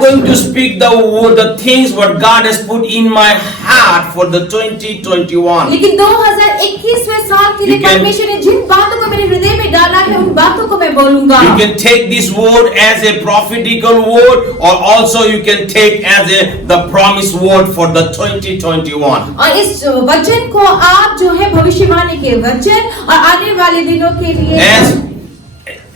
going to speak the things what God has put in my heart for the 2021. लेकिन 2021वें साल के लिए परमेश्वर ने जिन बातों को मेरे हृदय में डाला है उन बातों को मैं बोलूंगा. You can take this word as a prophetical word, or also you can take as the promise word for the 2021. और इस वचन को आप जो है भविष्यवाणी के वचन और आने वाले दिनों के लिए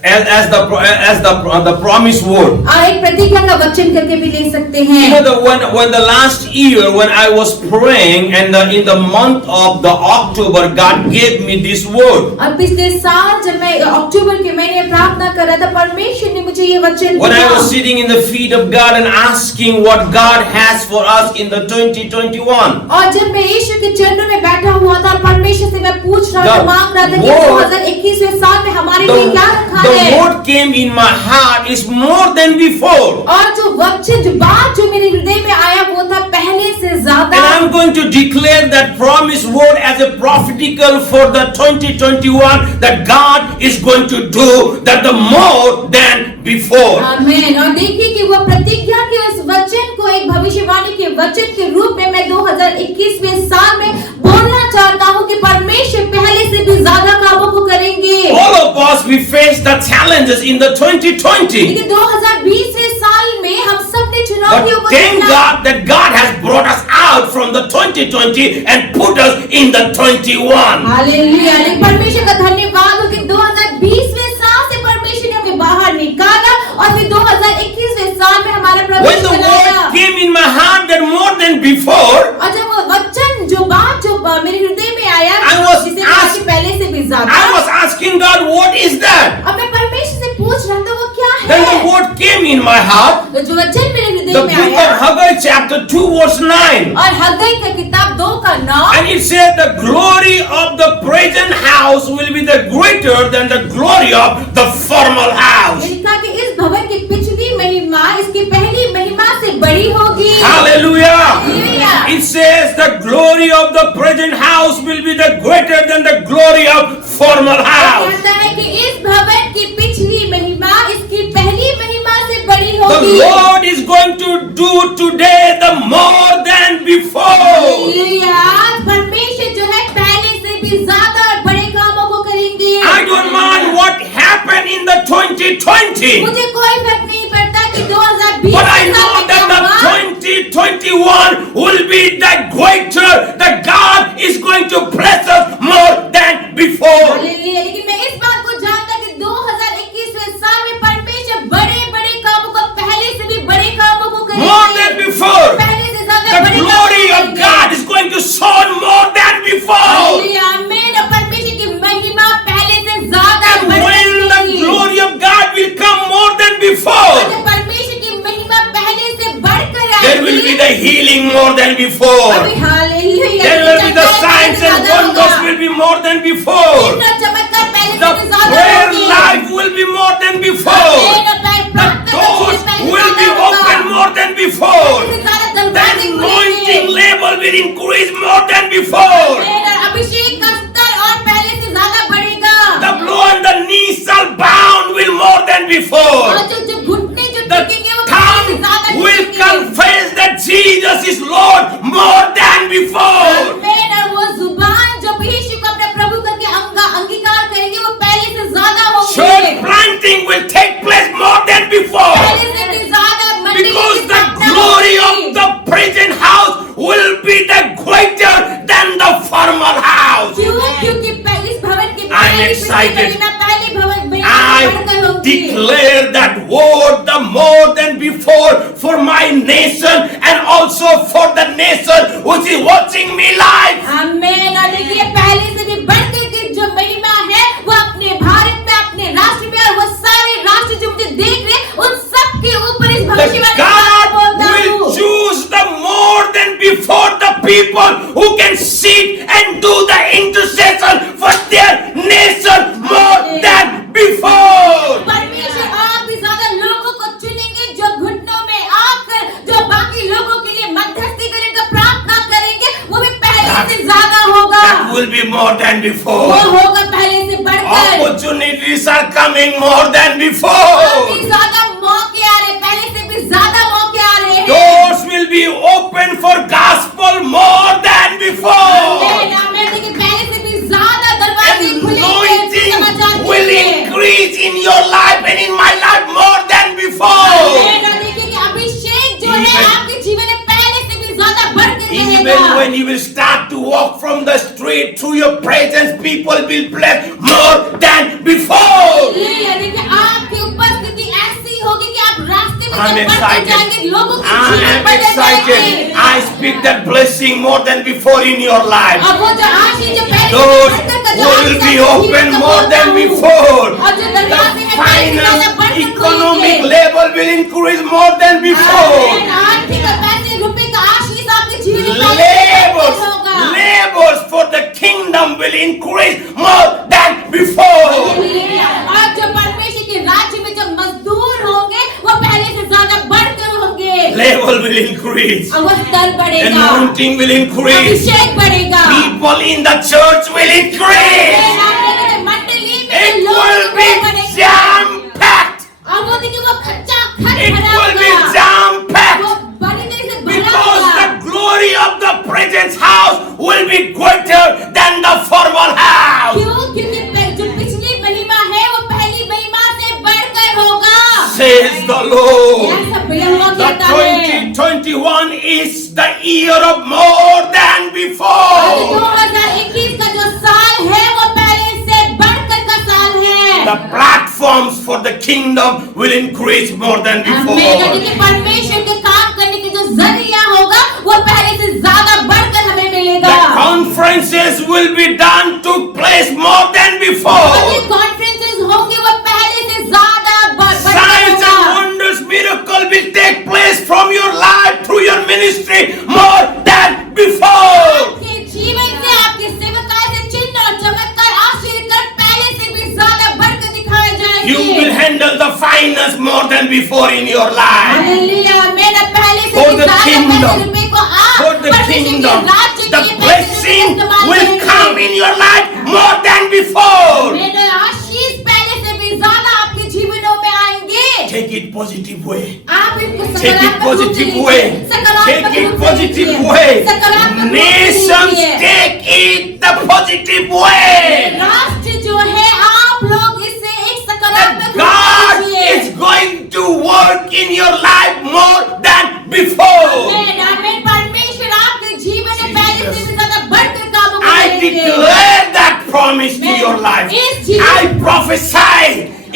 as the promise word. एक प्रतिज्ञा का वचन करके भी ले सकते हैं. You know, when the last year when I was praying and in the month of the October, God gave me this word. और पिछले साल जब मैं अक्टूबर के महीने प्रार्थना कर रहा था, परमेश्वर ने मुझे ये वचन दिया. When I was sitting in the feet of God and asking what God has for us in the 2021. और जब मैं यीशु के चरणों में बैठा हुआ था, परमेश्वर से मैं पूछ रहा था, मांग रहा था कि 2021वें साल में हमारे लिए क्या रखा है. The word came in my heart is more than before. और जो वचन जो बात जो मेरे हृदय में आया वो था पहले से ज्यादा. And I'm going to declare that promise word as a prophetical for the 2021 that God is going to do that the more than before. आमीन. और देखिए कि वो प्रतिज्ञा के उस वचन को एक भविष्यवाणी के वचन के रूप में मैं 2021वें साल में बोलना चाहता हूँ कि परमेश्वर पहले से भी ज्यादा कामों को करेंगे. All of us we face the challenges in the 2020. लेकिन 2020वें साल में हम सब ने चुनौतियों को But thank God that God has brought us out from the 2020 and put us in the 21. हालेलुया. लेकिन परमेश्वर का धन्यवाद हो कि 2020वें साल से परमेश्वर ने हमें बाहर निकाला और फिर 2021वें साल में हमारा प्रवेश When the word came in my heart that more than before, और जब वो वचन जो बात जो मेरे हृदय में आया जिसे पहले से भी ज्यादा, I was asking God, what is that? अब मैं परमेश्वर से पूछ रहा था वो क्या है. Then the word came in my heart. तो जो वचन मेरे The हृदय में book आया, of Haggai chapter 2 verse 9. और हग्गई का किताब 2 का 9, And it said the glory of the present house will be the greater than the glory of the former house. लिखा कि इस भवन की पिछली महिमा इसकी पहली महिमा से बड़ी होगी. Hallelujah. Hallelujah. It says the glory of the present house will be the greater than the glory of former house. कहता है कि इस भवन की पिछली महिमा इसकी पहली महिमा से बड़ी The होगी. Lord is going to do today the more than before. Hallelujah. परमेश्वर जो है पहले से भी ज्यादा और बड़े कामों को करेंगे. I don't mind what happened in the 2020. मुझे कोई फर्क नहीं पड़ता कि 2020 But I know that the 2021 will be the greater, that God is going to bless us more than before. Hallelujah. लेकिन मैं इस बात को जानता कि 2021वें साल में परमेश्वर बड़े-बड़े कामों को पहले से भी बड़े कामों को करेंगे. More than before. पहले से ज्यादा The बड़े glory कामों of को God is going to shine more than before. Hallelujah. आमीन. और परमेश्वर की महिमा पहले से ज्यादा And when the glory of God will come more than before, जब परमेश्वर की महिमा पहले से बढ़कर there will be आएगी, the healing more than before. अभी hallelujah. There will be the signs and wonders will be more than before. चमत्कार पहले The से ज्यादा prayer होगी. life will be more than before. The doors will be open more than before. The anointing level will increase more than before. अभिषेक का स्तर और पहले से ज्यादा बढ़ेगा. The blow and the knees shall bound will more than before. और जो घुटने जो The टिकेंगे वो पहले से ज्यादा tongue will टिकेंगे. confess that Jesus is Lord more than before. आमीन. और वो जुबान जो यीशु को अपने प्रभु करके अंगीकार करेंगे वो पहले से ज्यादा होंगे. Church planting will take place more than before. पहले से भी ज्यादा मंडली Because की the स्थापना glory होगी. of the present house will be the greater than the former house. क्योंकि इस भवन की I'm पहली excited. पहली भवन बढ़कर I होगी. declare that word the more than before for my nation and also for the nation which is watching me live. आमीन. और देखिए पहले से भी बढ़कर की जो महिमा है वो अपने भारत में अपने राष्ट्र में और वो सारे राष्ट्र जो मुझे देख रहे हैं उन सब के ऊपर इस That भविष्यवाणी God will choose the more than before the people who can sit and do the intercession for their nation more than before. परमेश्वर और भी ज्यादा लोगों को चुनेंगे जो घुटनों में आकर जो बाकी लोगों के लिए मध्यस्थी करेंगे प्रार्थना करेंगे वो भी पहले से ज्यादा होगा. That will be more than वो before. होगा पहले से बढ़कर. Opportunities are coming more than before. ज्यादा मौके आ रहे पहले से भी ज्यादा मौके before. आमेन। देखिए पहले से भी ज्यादा दरवाजे खुलेंगे समाचार Anointing के will लिए। increase in your life and in my life more than before. आमेन। और देखिए कि अभिषेक जो है Even- आपके जीवन में पहले से भी ज्यादा बढ़ के Even रहेगा। when you will start to walk from the street through your presence, people will bless more than before. Hallelujah. देखिए आपकी उपस्थिति ऐसी होगी कि आप रास्ते में I'm जब बढ़ते excited. जाएंगे लोगों की I जीवन am बदल excited. जाएंगे। I speak that blessing more than before in your life. अब वो जो आशीष जो पहले से Doors बढ़कर का जो will आशीष be आपके open जीवन का more बोलता than हूँ। before. और जो The दरवाजे हैं पहले से ज्यादा finance, बढ़कर economic खुलेंगे। level will increase more than before. आमेन। आर्थिक और पैसे रुपए का आशीष आपके जीवन में पहले से Labors, बढ़कर होगा। labors for the kingdom will increase more than before. Hallelujah. और जो परमेश्वर के राज्य में जो मजदूर होंगे वो पहले से ज्यादा बढ़कर होंगे। Level will increase. और वो स्तर बढ़ेगा। Anointing will increase. अभिषेक बढ़ेगा। People in the church will increase. मंडली It में लोग will be बढ़ेंगे। jam-packed. अब वो देखिए वो खच्चा खच It भरा will be होगा। jam-packed. वो बड़ी तरह से भरा Because होगा। the glory of the presence house will be greater than the former house. क्यों? क्योंकि जो पिछली महिमा है वो पहली महिमा से बढ़कर होगा। Says the Lord. ऐसा यहोवा The कहता है। 2021 is the year of more than और before. 2021 का जो साल है वो पहले से बढ़कर का साल है। The platforms for the kingdom will increase more than आमीन। before. देखिए परमेश्वर के काम करने के जो जरिया होगा वो पहले से ज्यादा बढ़कर हमें मिलेगा। The conferences will be done took place more than और before. ये कॉन्फ्रेंसेस होंगे वो पहले से ज्यादा बढ़कर Signs and होगा। wonders, miracle will take place from your life through your ministry more than before. आपके जीवन से आपके सेवकाई से चिन्ह और चमत्कार आशीर्वाद पहले से भी ज्यादा बढ़कर दिखाए जाएंगे। You will handle the finance more than before in your life. Hallelujah. मेरा पहले से For भी the ज्यादा kingdom. पैसे रुपए को आप For the परमेश्वर के kingdom, राज्य के the लिए पैसे blessing इस्तेमाल will करेंगे। come in your life more than before. मेरा आशीष पहले से भी ज्यादा आपके जीवनों में आएंगे। Take it positive way. आप इनको Take it सकारात्मक रूप से positive लीजिए। way. सकारात्मक Take it रूप से positive लीजिए। way. सकारात्मक रूप से Nations लीजिए। take it the positive way. राष्ट्र जो है आप लोग इससे एक That सकारात्मक रूप God से लीजिए। is going to work in your life more than before. आमीन। आमीन। परमेश्वर आपके जीवन में पहले से भी ज्यादा बढ़कर कामों को I करेंगे। declare that promise to your life. Yes, Jesus. I prophesy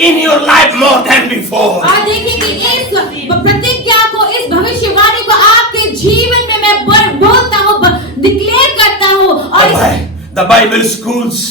in your life more than before. और देखिए कि इस प्रतिज्ञा को इस भविष्यवाणी को आपके जीवन में मैं बोलता हूँ डिक्लेयर करता हूँ। और The Bible schools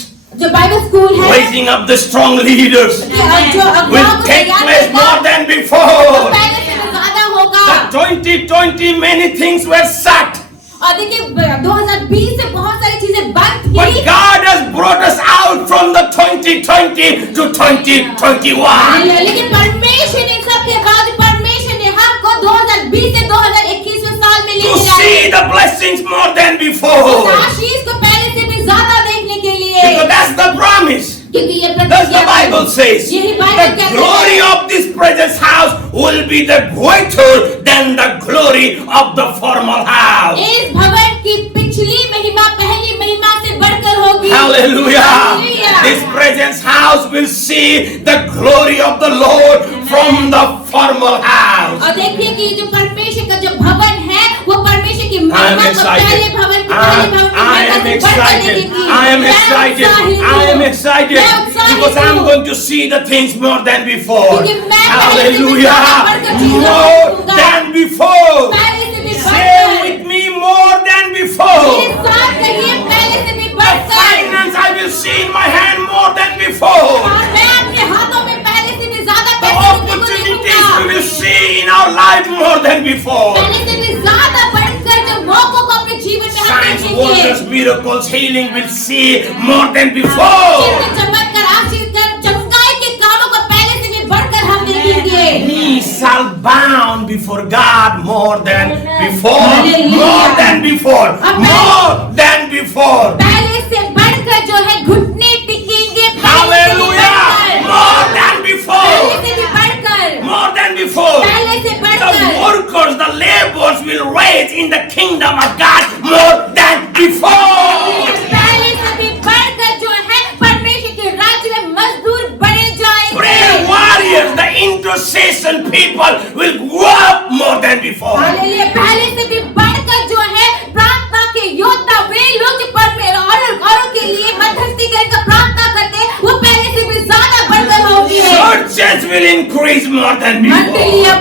जो बाइबल स्कूल है raising up the strong leaders जो अगुवाओं will को take तैयार place करेगा, more than वो before. पहले से भी ज्यादा होगा। The 2020 many things were shut, और देखिए 2020 से बहुत सारी चीजें बंद but थी। God has brought us out from the 2020 to 2021. लेकिन परमेश्वर ने सबके बाद परमेश्वर ने हमको 2020 से 2021 साल में To लेके see आए। the blessings more than उस before. आशीष को पहले से भी ज्यादा देखने के लिए। Because that's the promise. क्योंकि ये That's प्रतिज्ञा the Bible says. यही बाइबल The कहता glory है। of this present house will be the greater than the glory of the former house. इस भवन की पिछली महिमा पहली महिमा से बढ़कर होगी। Hallelujah. Hallelujah. This present house will see the glory of the Lord from the former house. और देखिए कि जो परमेश्वर का जो भवन है वो परमेश्वर की I am महिमा को excited. पहले भवन की पहले भवन की I महिमा am से बढ़कर excited. देगी। I am मैं excited. उत्साहित I am हूँ। excited मैं उत्साहित because I'm हूँ। going to see the things more than before. क्योंकि मैं पहले से भी Hallelujah. ज्यादा बढ़कर चीज़ों को More देखूंगा। than before. पहले से भी Say बढ़कर। with me more than मेरे before. साथ कहिए पहले से भी The बढ़कर। finance I will see in my hand more than before. और मैं अपने हाथों में पहले से भी ज्यादा The पैसे रुपए को opportunities देखूंगा। we will see in our life more than before. पहले से भी ज्यादा बढ़कर जो मौकों को अपने जीवन में हम Signs, देखेंगे। wonders, miracles, healing will see more than before. चिन्ह, चमत्कार, आशीर्वाद, चमत्कार के कामों को पहले से भी बढ़कर हम देखेंगे। Knees shall bow before God more than before. Hallelujah. More than before. Amen. More than before. पहले से बढ़कर जो है घुटने टिकेंगे। पहले से भी Hallelujah. बढ़कर। More than पहले before. से भी बढ़कर। More than before. पहले से The बढ़कर। workers, the laborers will raise in the kingdom of God more than before. intercession people will grow up more than before. Hallelujah, पहले से भी बढ़कर जो है प्रार्थना के योद्धा वे लोग जो औरों के लिए मध्यस्थी करके प्रार्थना करते हैं वो पहले से भी ज्यादा बढ़कर होगी। Churches will increase more than before. मंडलियां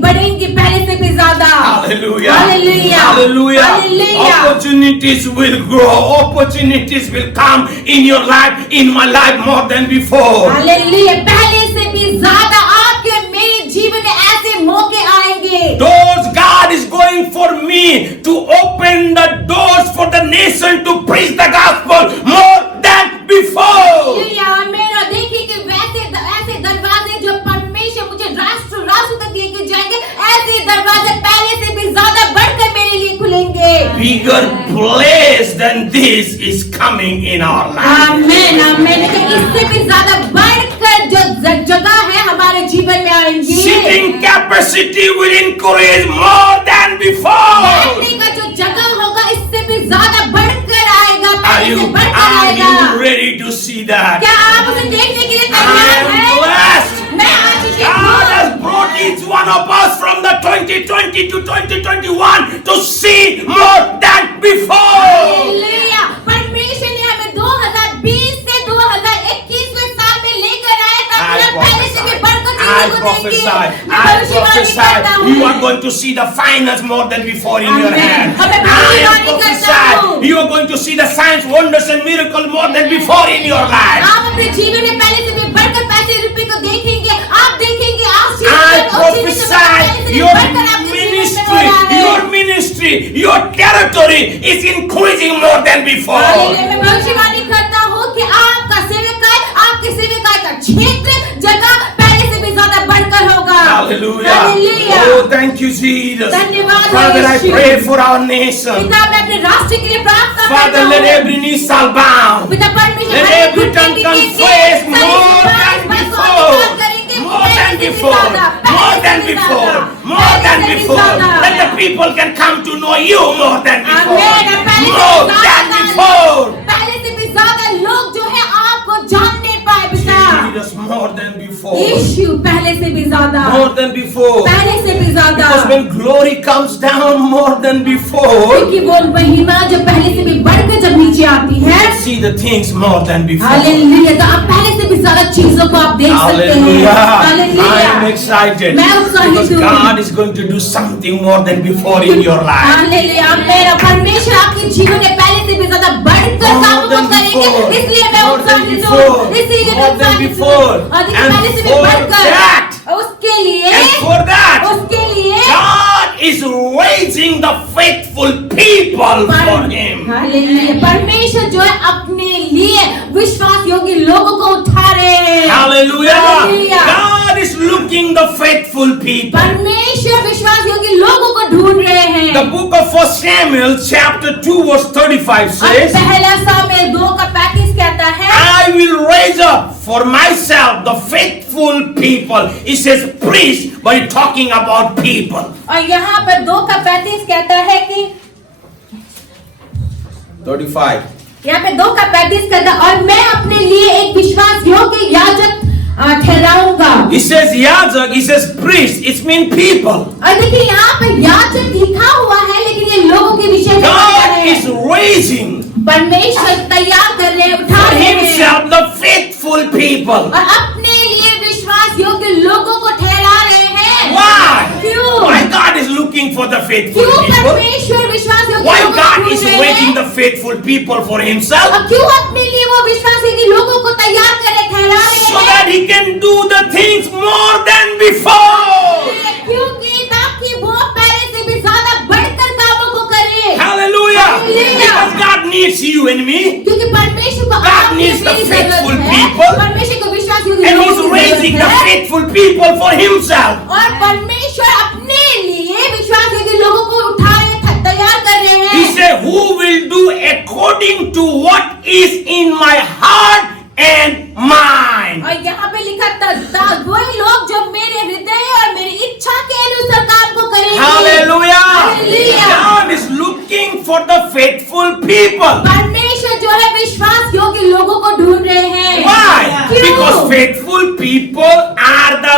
बढ़ेंगी पहले से भी ज्यादा। Hallelujah. Hallelujah. Hallelujah. Hallelujah. Opportunities will grow. Opportunities will come in your life, in my life more than before. Hallelujah, पहले से भी ज्यादा आपके मेरे जीवन में ऐसे मौके आएंगे। Doors God is going for me to open the doors for the nation to preach the gospel more than before. Hallelujah, मेरा देखिए कि ऐसे दरवाजे जो परमेश्वर मुझे राष्ट्र तक लेके जाएंगे, ऐसे दरवाजे पहले से भी ज्यादा बढ़कर मेरे लिए खुलेंगे। Bigger place than this is coming in our life. आमीन, आमीन। इससे भी ज्यादा बढ़कर जो जगह है हमारे जीवन में आएंगी। Sitting capacity will increase more than before. बैठने का जो जगह होगा इससे भी ज्यादा बढ़कर आएगा, पहले से बढ़कर Are आएगा। you ready to see that? क्या आप उसे देखने के लिए I तैयार am हैं? blessed. मैं आशीषित God has हूँ। brought each one of us from the 2020 to 2021 to see more than before. Hallelujah, परमेश्वर ने हमें 2020 से 2021वें साल में लेकर आया ताकि हम पहले से भी बढ़कर I चीजों को देखें। prophesy. मैं I भविष्यवाणी करता prophesy. हूँ। You are going to see the finance more than before in your Amen. hand. हमें I am भविष्यवाणी करता हूँ। prophesy. You are going to see the signs, wonders, and miracles more than before in your life. आप अपने जीवन में पहले से भी बढ़कर पैसे रुपए को देखेंगे, आप देखेंगे I आशीर्वाद और चीजें जो prophesy पहले से भी your बढ़कर आपके जीवन में हो ministry, रहा है। your ministry, your territory is increasing more than before. Hallelujah, मैं भविष्यवाणी करता हूँ कि आपका आपके सेवकाई का क्षेत्र जगह पहले से भी ज्यादा बढ़कर होगा। Hallelujah. Hallelujah. Oh, thank you, Jesus. धन्यवाद Father, I Yeshu. pray for our nation. पिता, मैं अपने राष्ट्र के लिए प्रार्थना Father, करता let हूँ। every knee shall bow. पिता परमेश्वर, Let हर every घुटने tongue टिकेंगे, confess सारे more विश्वास than बस before. स्वीकार करेंगे, More पहले than से भी before. ज्यादा, More पहले than से भी before. ज्यादा, More than पहले से भी before. ज्यादा। Let the people can come to know you more than before. आमीन, पहले से More भी than ज्यादा before. पहले से भी ज्यादा लोग जो है आपको जानने पाए पिता। Jesus, more than before. यीशु, पहले से भी ज्यादा, More than before. पहले से भी ज्यादा। Because when glory comes down more than before, क्योंकि वो महिमा जो पहले से भी बढ़कर जब नीचे आती है, see the things more than before. Hallelujah, तो आप पहले से भी ज्यादा चीजों को आप देख सकते हैं। Hallelujah. I hallelujah, am excited मैं उत्साहित because हूँ। God is going to do something more than before in your life. Hallelujah, मेरा परमेश्वर आपके जीवन में पहले से भी ज्यादा बढ़कर More कामों को than करेंगे, before. इसलिए मैं More than उत्साहित before. हूँ, इसीलिए मैं More than उत्साहित before. हूँ। और देखिए, And पहले से भी for बढ़कर that, उसके लिए and for that, उसके लिए God is raising the faithful people for Him. Hallelujah, परमेश्वर जो है अपने लिए विश्वास योग्य लोगों को उठा रहे हैं। Hallelujah. Hallelujah. God is looking the faithful people. परमेश्वर विश्वास योग्य लोगों को ढूंढ रहे हैं। The book of 1 Samuel chapter 2 verse 35 और says, पहला सामुएल 2:35 कहता है, I will raise up for myself the faithful people. It says priest, but it's talking about people. और यहाँ पर 2:35 कहता है कि 35. यहाँ पे 2:35 कहता है, और मैं अपने लिए एक विश्वास योग्य याजक ठहराऊंगा। It says Yajak, it says priest, it means people. और देखिए यहाँ पे याजक लिखा हुआ है, लेकिन ये लोगों के विषय में बात कर God रहे is हैं। raising परमेश्वर तैयार कर रहे हैं, उठा for रहे हैं himself the faithful people. और अपने लिए विश्वास योग्य लोगों को ठहरा रहे हैं। Why? क्यों? Why God is looking for the faithful क्यों people? परमेश्वर विश्वास योग्य Why लोगों को God ढूंढ is रहे waiting हैं? the faithful people for himself? और क्यों अपने लिए वो विश्वास योग्य लोगों को तैयार करे ठहरा रहे So हैं? that he can do the things more than before. क्योंकि ताकि वो पहले से भी ज्यादा बढ़कर कामों को करे। Hallelujah. Hallelujah. Because God needs you and me. क्योंकि परमेश्वर को God आपकी needs the मेरी faithful जरूरत है। people. परमेश्वर को विश्वास योग्य And लोगों he's की raising the जरूरत है। faithful people for himself. और परमेश्वर अपने लिए विश्वास योग्य लोगों को उठा रहे हैं, तैयार कर रहे हैं। He said, who will do according to what is in my heart and mind. और यहाँ पे लिखा था वही लोग जो मेरे हृदय और मेरी इच्छा के अनुसार काम को करेंगे। Hallelujah. Hallelujah. God is looking for the faithful people. परमेश्वर जो है विश्वास योग्य लोगों को ढूंढ रहे हैं। Why? क्यों? Because faithful people are the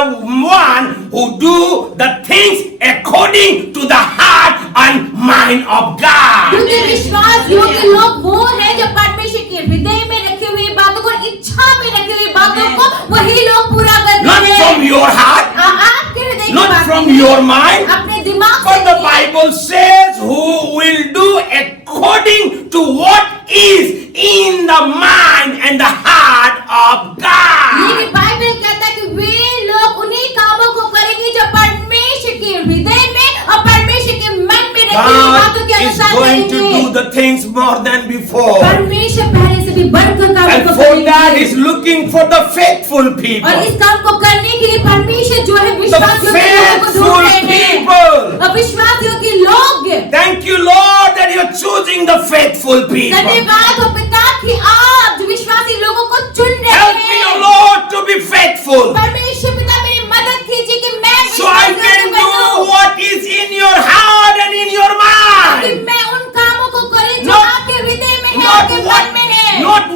one who do the things according to the heart and mind of God. क्योंकि विश्वास योग्य लोग वो हैं जो परमेश्वर के हृदय में रखी हुई बातों को, इच्छा में रखी हुई बातों को वही लोग पूरा करते Not हैं। from your heart, आपके हृदय की not बात from नहीं, your mind. अपने दिमाग For से the नहीं। Bible says, who will do according to what is in the mind and the heart of God. लेकिन बाइबल कहता है कि वे लोग उन्हीं कामों को करेंगे जो परमेश्वर के हृदय में और परमेश्वर के मन में रखी हुई बातों के God is अनुसार going to करेंगे। do the things more than before. परमेश्वर पहले से भी बढ़कर कामों And को for that करेंगे। is looking for the faithful people. और इस काम को करने के लिए परमेश्वर जो है The विश्वास योग्य लोगों को faithful ढूंढ रहे हैं। people. और विश्वास योग्य लोग। Thank you, Lord, that you're choosing the faithful people. धन्यवाद हो पिता कि आप जो विश्वासी लोगों को चुन रहे Help me, O हैं। Lord, to be faithful. परमेश्वर पिता मेरी मदद कीजिए कि मैं So I विश्वास can योग्य बनूं। do what is in your heart and in your कि mind. मैं उन कामों को करूं जो Not- आपके हृदय में है, Not आपके मन में है।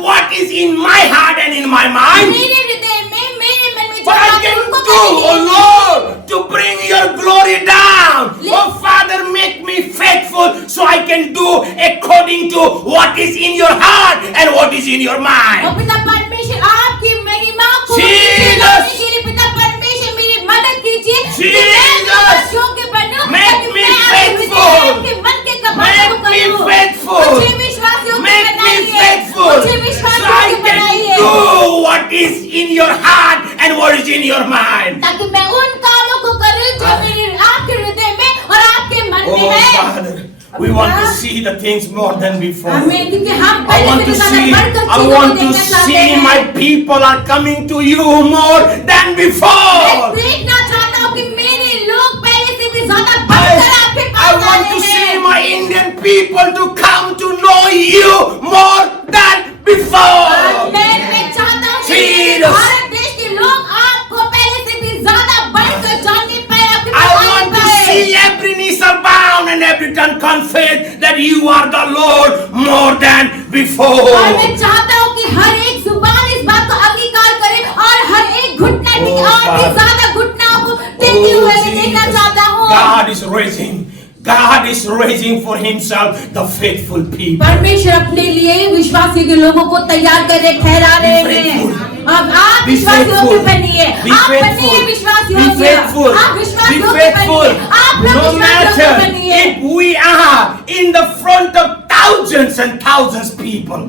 what is in my heart and in my mind. मेरे हृदय में, मेरे मन में जो But I बात है can उनको do, करने oh के लिए। Lord, to bring your glory down. Let- Oh Father, make me faithful so I can do according to what is in your heart and what is in your और mind. पिता परमेश्वर आपकी महिमा को Jesus! नीचे लाने के लिए पिता परमेश्वर मेरी मदद कीजिए कि मैं Jesus! विश्वास योग्य बनूं, Make ताकि me मैं आपके हृदय, faithful. आपके मन के कपालों को Make me करूं। faithful. मुझे विश्वास योग्य Make me बनाइए। faithful मुझे विश्वास so I योग्य can बनाइए। do what is in your heart and what is in your mind. ताकि मैं उन कामों को करूं जो मेरे आपके हृदय में और आपके मन में Oh है। Father, we want to see the things more than before. आमीन, क्योंकि हम I पहले want से to भी ज्यादा see, बढ़कर I चीजों को want to देखना चाहते see हैं। my people are coming to you more than मैं before. देखना चाहता हूँ कि मेरे लोग पहले से भी ज्यादा I, बढ़कर आपके I पास आ want to रहे see हैं। my Indian people to come to know you more than before. मैं चाहता हूँ कि मेरे Jesus. भारत देश के लोग आपको पहले से भी ज्यादा बढ़कर जानने पाए, आपके I पास आने want to पाए। see every knee shall bow and every tongue confess that you are the Lord more than और before. मैं चाहता हूँ कि हर एक जुबान इस बात को अंगीकार करे और हर एक घुटना टेके Oh, और भी Father. ज्यादा घुटनाओं को टेकते हुए मैं देखना चाहता हूँ। God is raising for himself the faithful people. परमेश्वर अपने लिए विश्वासी के लोगों को तैयार कर रहे, ठहरा रहे हैं। अब आप Be विश्वास योग्य faithful. बनिए, Be आप faithful. बनिए विश्वास Be योग्य, faithful. आप विश्वास Be योग्य faithful. बनिए, आप लोग No विश्वास योग्य matter बनिए। if we are in the front of thousands and thousands people,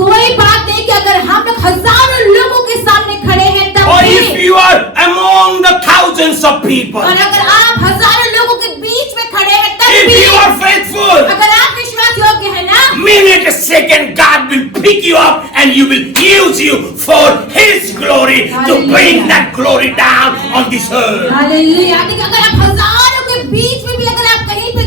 कोई बात नहीं कि अगर हम लोग हजारों लोगों के सामने खड़े हैं तब or भी, if you are among the thousands of people, और अगर आप हजारों लोगों के बीच में खड़े हैं तब if भी, you are faithful, अगर आप विश्वास योग्य है ना, minute a second God will pick you up and you will use you for His glory to Hallelujah. bring that glory down on this earth. Hallelujah. यानी कि अगर आप हजारों के बीच में भी अगर आप कहीं पे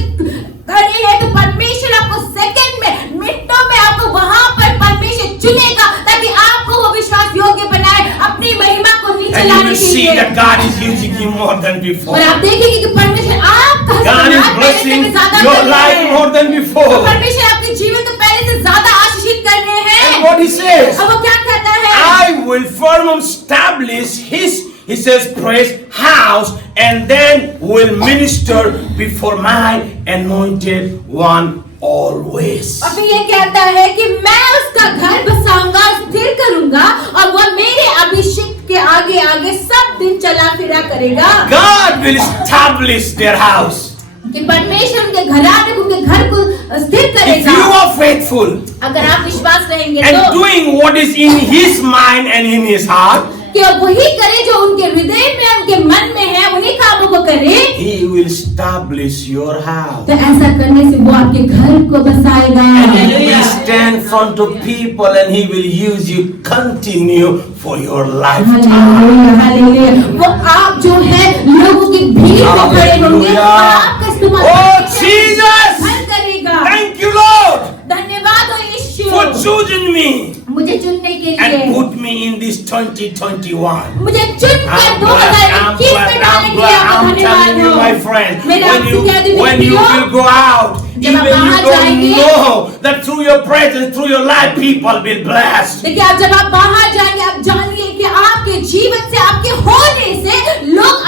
खड़े हैं तो परमेश्वर आपको सेकंड में, मिनटों में आपको वहां पर परमेश्वर चुनेगा ताकि आपको वो विश्वास योग्य बनाए अपनी महिमा को नीचे And you लाने will के see लिए। that God is using you more than before. और आप देखेंगे कि परमेश्वर आपका God is इस्तेमाल पहले से blessing भी ज्यादा your कर रहे life हैं। more than before. परमेश्वर आपके जीवन को पहले से ज्यादा आशीषित कर रहे And हैं। what He says, अब वो क्या कहता है? I will firm establish His, He says, praise house, and then will minister before my anointed one always. और फिर ये कहता है कि मैं उसका घर बसाऊंगा, स्थिर करूंगा और वह मेरे अभिषेक के आगे आगे सब दिन चला फिरा करेगा। God will establish their house. कि परमेश्वर उनके घराने को, उनके घर को स्थिर If करेगा। you are faithful अगर आप विश्वास रहेंगे and तो doing what is in His mind and in His heart, कि वही करे जो उनके हृदय में, उनके मन में है, उन्हीं कामों को करे। He will establish your house. तो ऐसा करने से वो आपके घर को बसाएगा। And He will stand in front of people and He will use you continue for your lifetime. Hallelujah, hallelujah. वो आप जो है लोगों की भीड़ में खड़े होंगे और आपका इस्तेमाल Oh करके Jesus! घर करेगा। Thank you, Lord, धन्यवाद हो यीशु, for choosing me मुझे चुनने के and लिए, put me in this 2021. मुझे चुनकर I'm 2021 में डालने के लिए आपका I'm धन्यवाद telling you, हो। my friend, मेरे आपसे कह दूं when you मित्रों, will go out, जब आप even you बाहर don't जाएंगे, know that through your presence, through your life, people will be blessed. देखिए आप जब आप बाहर जाएंगे आप जानिए कि आपके जीवन से, आपके होने से लोग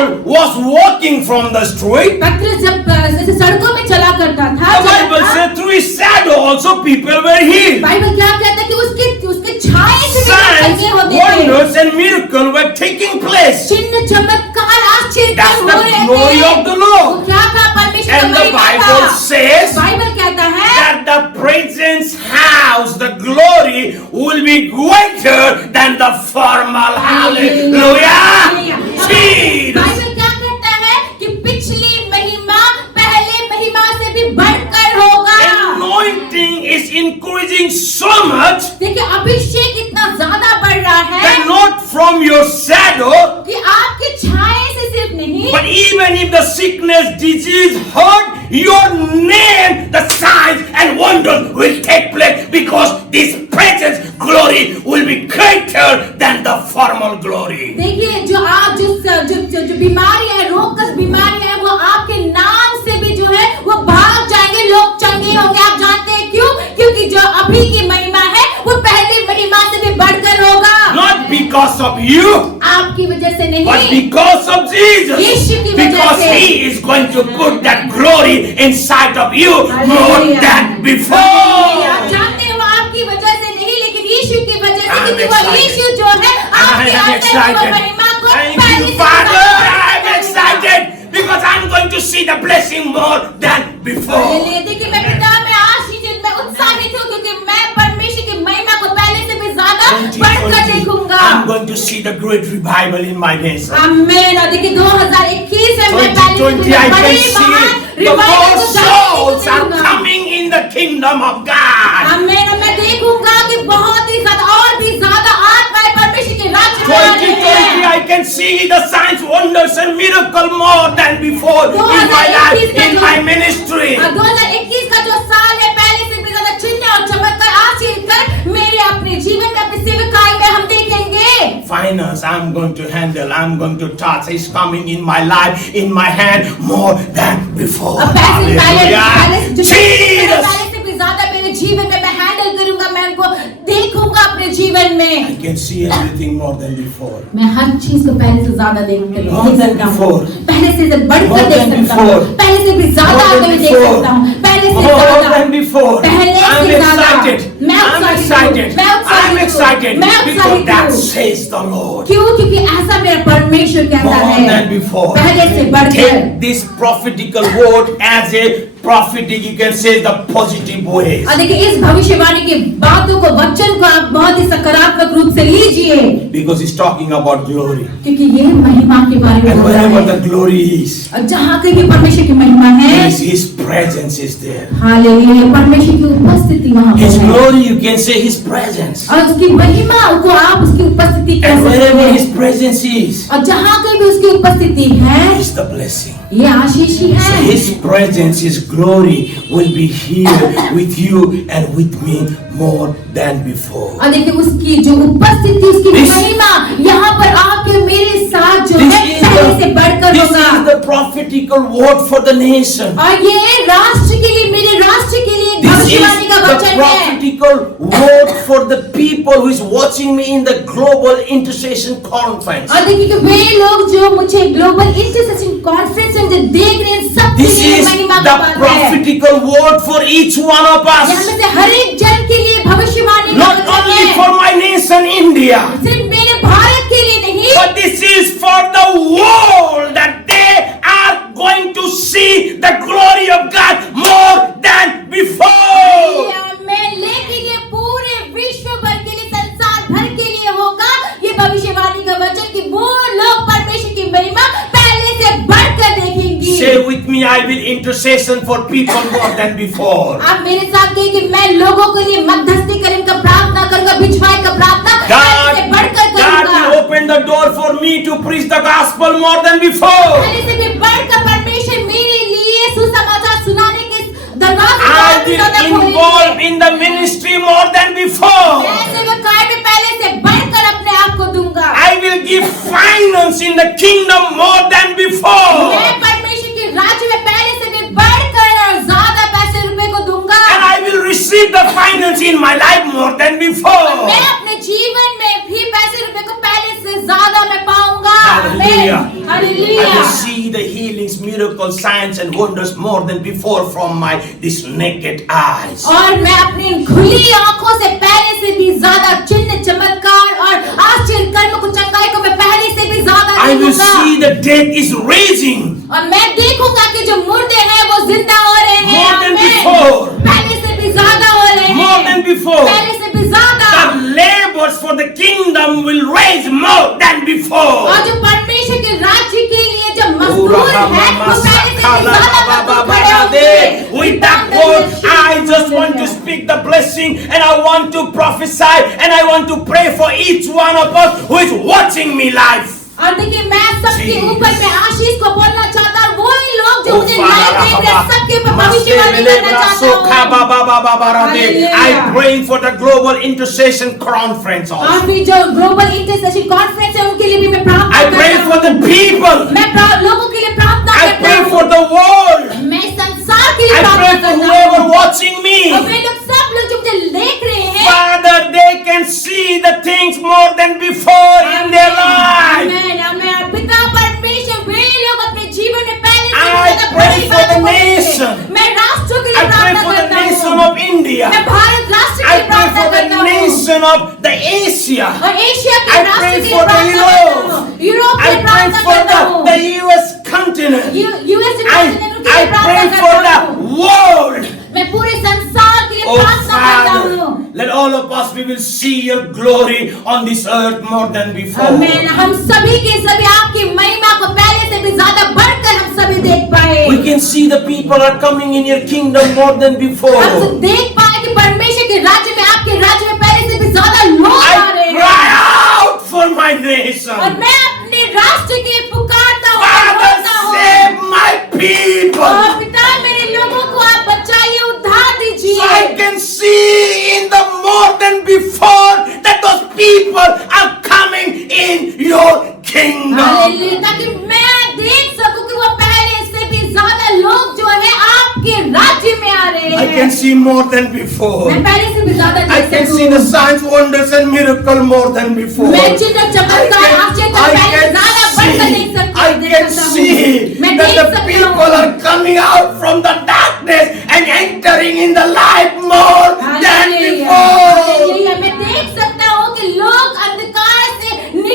Paul was walking from the street, पत्रस जब जैसे सड़कों में चला करता था, the Bible says through his shadow also people were healed. Bible क्या कहता है कि उसके छाए से भी Signs, चंगे होते थे। wonders and miracles were taking place. चिन्ह चमत्कार आश्चर्य That's हो the रहे glory थे। of the Lord. वो क्या था? परमेश्वर And का the महिमा Bible था। says बाइबल कहता है that the presence house, the glory will be greater than the formal. Hallelujah. Jesus. Bible क्या कहता है कि पिछली महिमा पहले महिमा से भी बढ़कर होगा। Anointing is increasing so much देखिए अभिषेक इतना ज्यादा बढ़ रहा है that not from your shadow, कि आपके छाए से सिर्फ नहीं, but even if the sickness, disease, hurt, your name, the signs and wonders will take place because this presence glory will be greater than the formal glory. देखिए जो आप जो बीमारी है, रोगग्रस्त बीमारी है, वो आपके नाम से भी जो है वो भाग जाएंगे, लोग चंगे होंगे। आप जानते हैं क्यों? क्योंकि जो अभी की महिमा है वो पहली महिमा से भी बढ़कर होगा। Not because of you, आपकी वजह से नहीं, but because of Jesus. यीशु की वजह Because से। He is going to put that glory inside of you more than before. आप जानते हो आपकी वजह से नहीं, लेकिन यीशु की वजह से, I'm क्योंकि वो excited. यीशु जो है आपके I'm अंदर वो excited. महिमा को Thank पहले you, से Father. बढ़कर I'm excited because I'm going to see the blessing more than before. ये देखिए मैं पिता में आशीषित, मैं उत्साहित हूँ क्योंकि मैं परमेश्वर की महिमा को पहले से भी ज्यादा बढ़कर देखूंगा। I'm going to see the great revival in my nation. आमीन। और देखिए 2021 है, मैं पहले से 2020, भी I can बड़ी see महान the रिवाइवल more को souls are देखूंगा। coming in the kingdom of God. आमीन। और मैं देखूंगा कि बहुत ही ज्यादा और भी ज्यादा आत्माएं परमेश्वर के राज्य में आ रही 2020, हैं। I can see the signs, wonders, and miracle more than before in my life, in my ministry. और 2021 का जो साल है, पहले से भी ज्यादा चिन्ह और चमत्कार आशीर्वाद कर मेरे अपने जीवन में, अपनी सेवकाई में हम देखेंगे। Finance, I'm going to handle, I'm going to touch. It's coming in my life, in my hand, more than before. अब पैसे Hallelujah. Jesus. पहले से भी ज्यादा मेरे जीवन में मैं हैंडल करूंगा, मैं उनको देखूंगा अपने जीवन में। I can see everything more than before. मैं हर चीज को पहले से ज्यादा देख More than सकता हूँ, before. पहले से बढ़कर More देख than सकता हूँ, before. पहले से भी ज्यादा More than आगे देख before. सकता हूँ, पहले से More ज्यादा, than before. पहले I'm से ज्यादा। excited. मैं I'm उत्साहित हूँ, excited. मैं I'm excited मैं because उत्साहित that हूँ। says the Lord. क्यों? क्योंकि ऐसा मेरा परमेश्वर कहता More है, than before. पहले से बढ़कर। Take this prophetical word as a prophetic, you can say the positive ways. और देखिए इस भविष्यवाणी की बातों को, वचन को आप बहुत ही सकारात्मक रूप से लीजिए, Because it's talking about glory. क्योंकि ये महिमा के बारे में And बोल रहा wherever है। the glory is, और जहाँ कहीं परमेश्वर की महिमा है, His presence is there. Hallelujah, परमेश्वर की उपस्थिति वहाँ पर His है। glory, you can say His presence. और उसकी महिमा को आप उसकी उपस्थिति कह And सकते wherever हैं। His presence is, और जहाँ कहीं भी उसकी उपस्थिति है, is the blessing. ये आशीष ही So है। His presence, His glory will be here with you and with me more than before. और देखिए उसकी जो उपस्थिति, उसकी This- महिमा यहाँ पर आपके मेरे साथ जो है पहले से बढ़कर This होगा। is the prophetical word for the nation. और ये राष्ट्र के लिए, मेरे राष्ट्र के लिए This is भविष्यवाणी का the वचन है। prophetical word for the people who is watching me in the global intercession conference. और देखिए कि वे लोग जो मुझे ग्लोबल इंटरसेशन कॉन्फ्रेंस में जो देख रहे हैं, सबके This लिए is महिमा the का बात है। prophetical word for each one of यहाँ us. में से हर एक जन के लिए भविष्यवाणी का Not वचन only है। for my nation India, सिर्फ मेरे भारत के लिए नहीं, but this is for the world that they are going to see the glory of God more than before. लेकिन ये पूरे विश्व भर के लिए, संसार भर के लिए होगा ये भविष्यवाणी का वचन कि वो लोग परमेश्वर की महिमा पहले से बढ़कर देखेंगी। Say with me, I will intercession for people more than before. आप मेरे साथ कहिए कि मैं लोगों के लिए मध्यस्थी करें का प्रार्थना करूंगा, भिजवाए का प्रार्थना पहले से बढ़कर God करूंगा। will open the door for me to preach the gospel more than before. पहले से भी बढ़कर परमेश्वर मेरे लिए सुसमाचार सुनाने के दरवाजे I बहुत ही ज्यादा will खोलेंगे। involve in the ministry more than before. मैं सेवकाई में पहले से बढ़कर अपने आप को दूंगा। I will give finance in the kingdom more than before. मैं परमेश्वर के राज्य में पहले से भी बढ़कर और ज्यादा पैसे रुपए को दूंगा। And I will receive the finance in my life more than before. मैं अपने जीवन में भी पैसे रुपए को पहले से ज्यादा मैं पाऊंगा। Hallelujah. Hallelujah. miracle, signs and wonders more than before from my this naked eyes. और मैं अपनी इन खुली आंखों से पहले से भी ज्यादा चिन्ह चमत्कार और आश्चर्य कर्म को चंगाई को मैं पहले से भी ज्यादा I will देखूंगा see the dead is raising और मैं देखूंगा कि जो मुर्दे हैं वो जिंदा हो रहे हैं more than आमीन। before. पहले से भी ज्यादा हो रहे हैं More than before. पहले से भी ज्यादा The labors for the kingdom will raise more than before. और जो परमेश्वर के राज्य के लिए जो मजदूर है वो पहले से भी ज्यादा मजदूर खड़े होंगे। With that word, I just want to speak the blessing and I want to prophesy and I want to pray for each one of us who is watching me live. और देखिए मैं सबके ऊपर में आशीष को बोलना चाहता हूँ वही लोग जो मुझे लाइव देख रहे हैं सबके ऊपर भविष्यवाणी करना चाहता हूँ। I praying for the global intercession conference also. और भी जो ग्लोबल इंटरसेशन कॉन्फ्रेंस है उनके लिए भी मैं प्रार्थना I pray for the people. मैं लोगों के लिए प्रार्थना I करता pray हूँ for the world. मैं संसार के लिए I प्रार्थना pray for करता whoever हूँ watching me. और वे लोग सब लोग जो मुझे देख रहे हैं Father, they can see the things more than before in their life. आमीन। पिता परमेश्वर वे लोग अपने जीवन में पहले से I ज्यादा pray बड़ी for the बातों को nation. देखें। मैं राष्ट्रों के I लिए pray प्रार्थना for the करता nation हूँ of India. मैं भारत राष्ट्र के I लिए pray प्रार्थना for the करता हूँ nation of the Asia. और एशिया के I राष्ट्र pray के लिए for the प्रार्थना करता हूँ यूरोप के I लिए pray प्रार्थना for करता हूँ the US continent. यूएस के I लिए pray प्रार्थना for करता the हूँ world. मैं पूरे संसार के लिए Oh प्रार्थना करता Father, हूँ let all of us we will see your glory on this earth more than before. आमीन। हम सभी के सभी आपकी महिमा को पहले से भी ज्यादा बढ़कर हम सभी देख पाए We can see the people are coming in your kingdom more than before. हम सब देख पाए कि परमेश्वर के राज्य में आपके राज्य में पहले से भी ज्यादा लोग आ रहे I हैं cry out for my और nation. मैं अपने राष्ट्र के पुकारता हूँ Father, रोता हूँ save my people. और पिता मेरे लोगों को आप बचाइए उद्धार So दीजिए I can see in the more than before that those people are coming in your kingdom. Hallelujah ताकि मैं देख सकूं कि वो पहले से भी ज्यादा लोग जो है आपके राज्य में आ रहे I हैं can see more than before. मैं पहले से भी ज्यादा I देख can see the सकूं signs, wonders and miracle more than before. मैं चिन्ह चमत्कार आश्चर्य को पहले से ज्यादा बढ़कर देख सकती I can see मैं that देख the सकता people हूँ are coming out from the darkness and entering in the light more than before. Hallelujah मैं देख सकता हूँ कि लोग अंधकार से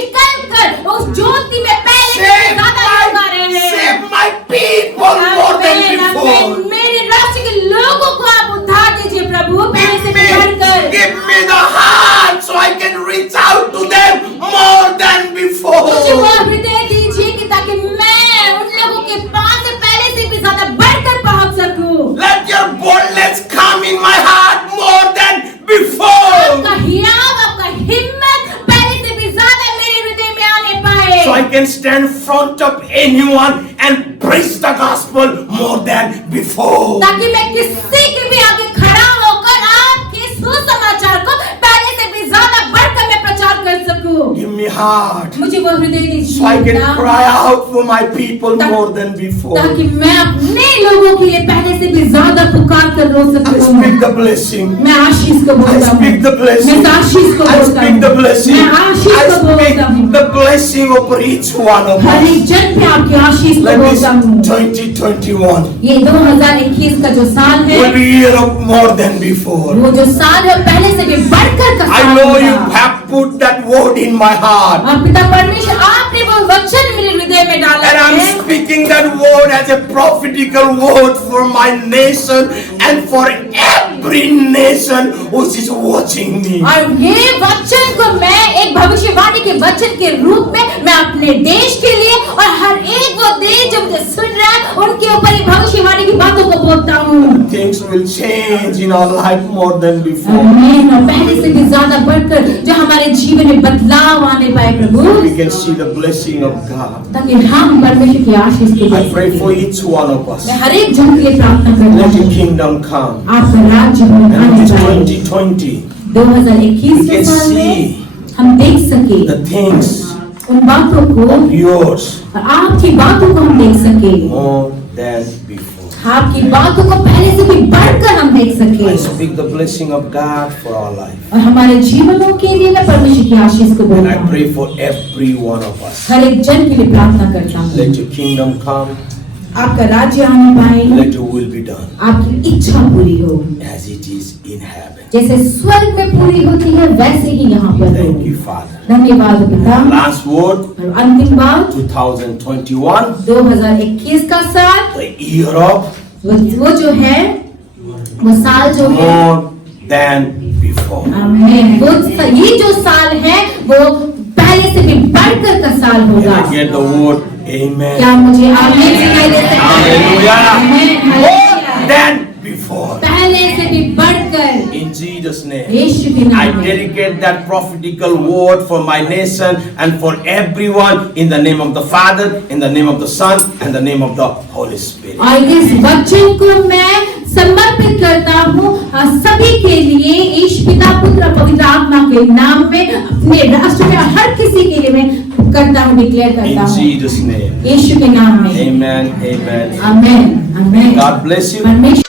निकलकर उस ज्योति में पहले से Save ज्यादा लोग आ रहे हैं save my people more than before. मेरे राष्ट्र के लोगों को आप उद्धार दीजिए प्रभु पहले से बढ़कर Give me the heart so I can reach out to them more than मुझे before. वो हृदय दीजिए कि ताकि मैं उन लोगों के पास से पहले से भी ज्यादा बढ़कर पहुंच सकूं Let your boldness come in my heart more than before. आपका हियाव आपका हिम्मत पहले से भी ज्यादा मेरे हृदय में आने पाए So I can stand in front of anyone and preach the gospel more than before. ताकि मैं किसी के भी आगे खड़ा होकर आपके सुसमाचार को पहले से भी ज्यादा बढ़कर मैं प्रचार कर सकूं Give me heart मुझे वो हृदय दीजिए so I can पिता। cry out for my people more than before. ताकि मैं अपने लोगों के लिए पहले से भी ज्यादा पुकार कर रो I सकूं speak the blessing. मैं आशीष को I बोलता हूँ speak the blessing. मैं आशीष को I बोलता speak the हूँ blessing. मैं आशीष I को बोलता हूँ speak the blessing over each one of हर us. एक जन पे आपकी आशीष को Let बोलता हूँ this 2021 ये 2021 का जो साल है will be a year of more than before. वो जो साल है पहले से भी बढ़कर का I साल know you होगा। have put that word in my heart. और पिता परमेश्वर आपने वो वचन मेरे हृदय में डाला And I'm है speaking that word as a prophetical word for my nation and for every nation which is watching me. और ये वचन को मैं एक भविष्यवाणी के वचन के रूप में मैं अपने देश के लिए और हर एक वो देश जो मुझे सुन रहा है उनके ऊपर ये भविष्यवाणी की बातों को बोलता हूँ Things will change in our life more than before. आमीन। और पहले से भी ज्यादा बढ़कर जो हमारे जीवन में बदलाव आने पाए प्रभु We can see the blessing of God. ताकि हम परमेश्वर की आशीष को I देख pray सकें। for each one of us. मैं हर एक जन के लिए प्रार्थना करता Let your हूँ kingdom come. आपका राज्य में And आने in पाए 2020, 2021 we के can साल में see हम देख सके the things उन बातों को of yours और आपकी बातों को हम देख सके more than before. आपकी बातों को पहले से भी बढ़कर हम देख I सके speak the blessing of God for our life. और हमारे जीवनों के लिए मैं परमेश्वर की आशीष को And बोलता I हूँ pray for every one of us. हर एक जन के लिए प्रार्थना करता हूँ Let your kingdom come. आपका राज्य आने पाए, let your will be done आपकी इच्छा पूरी हो, as it is in heaven. जैसे स्वर्ग में पूरी होती है वैसे ही यहाँ पर हो। Thank you, Father. धन्यवाद पिता। Last word, और अंतिम बात, 2021, 2021 का साल, the year of वो जो है, वो साल जो है, more than before. आमीन, ये जो साल है वो पहले से भी बढ़कर का साल Can होगा। I get the word amen? क्या मुझे आमीन सुनाई दे सकता है? Hallelujah. आमीन, More हालेलुया। than before. पहले से भी बढ़कर In Jesus' name. यीशु के I नाम में dedicate that prophetical word for my nation and for everyone in the name of the Father, in the name of the Son, and the name of the Holy Spirit. और इस वचन को मैं समर्पित करता हूँ सभी के लिए, ईश पिता पुत्र और पवित्र आत्मा के नाम में, अपने राष्ट्र में हर किसी के लिए मैं करता हूँ, डिक्लेयर करता In हूँ Jesus' name. यीशु के नाम में। Amen. Amen. आमीन, आमीन। God bless you. परमेश्वर